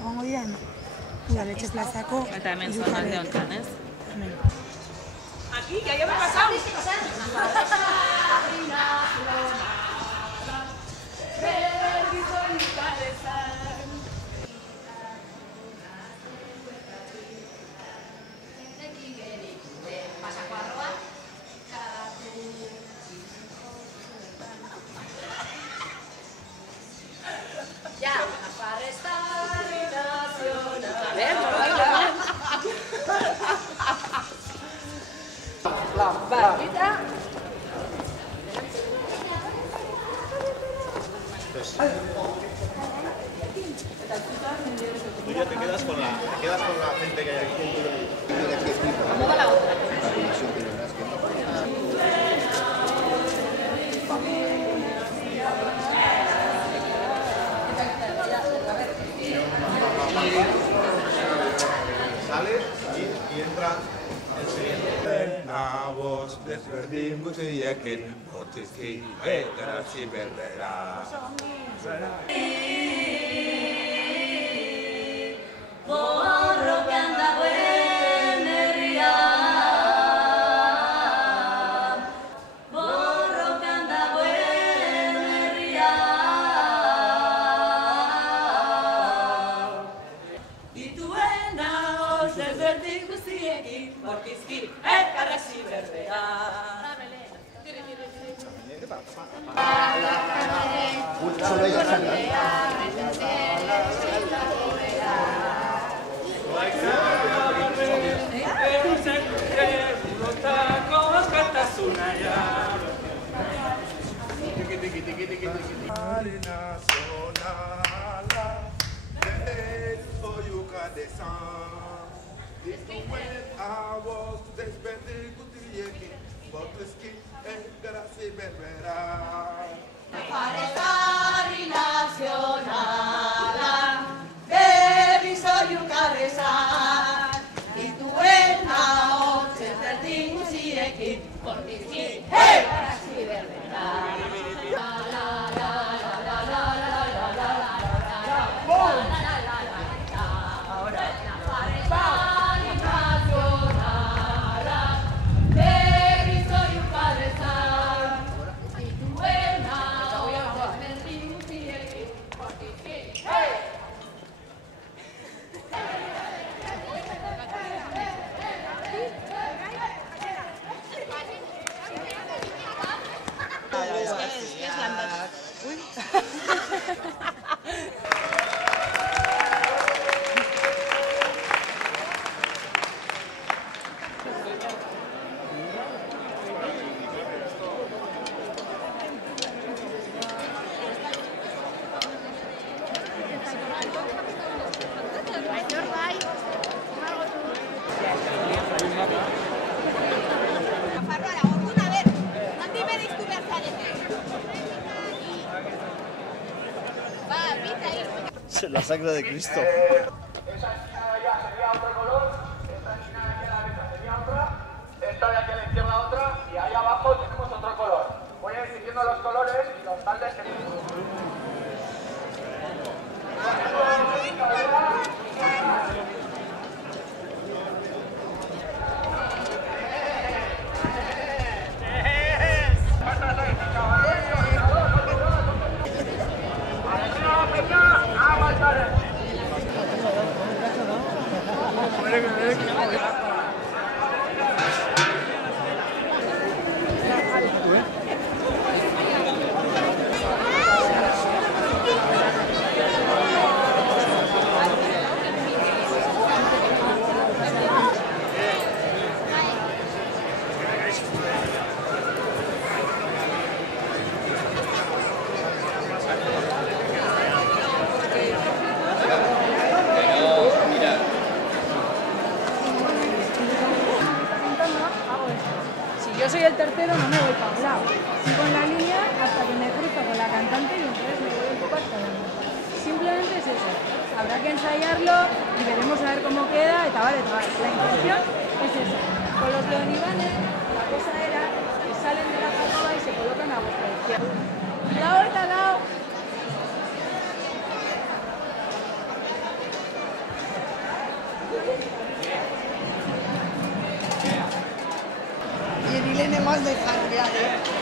Egongo dira, Udaletxe plazako... Eta hemen zuen alde honetan, ez? Hemen. Aquí, que hayamos pasado. Tú ya te quedas con la gente que hay aquí. ¿Cómo va la otra? Sales y entra el siguiente. Avos despertimos y ya que motiski y berbera. La sangre de Cristo. Esa esquina de allá sería otro color, esta esquina de aquí a la derecha sería otra, esta de aquí a la izquierda otra, y ahí abajo tenemos otro color. Voy a ir diciendo los colores y los baldes que tenemos. Yo soy el tercero, no me voy para un lado. Sigo en la línea hasta que me cruzo con la cantante y entonces me voy un poco hasta la mitad. Simplemente es eso. Habrá que ensayarlo y veremos a ver cómo queda. La intención es esa. Con los leonibanes, la cosa era que salen de la jatoba y se colocan a vuestra izquierda. ¡La vuelta, lao! ¿eh?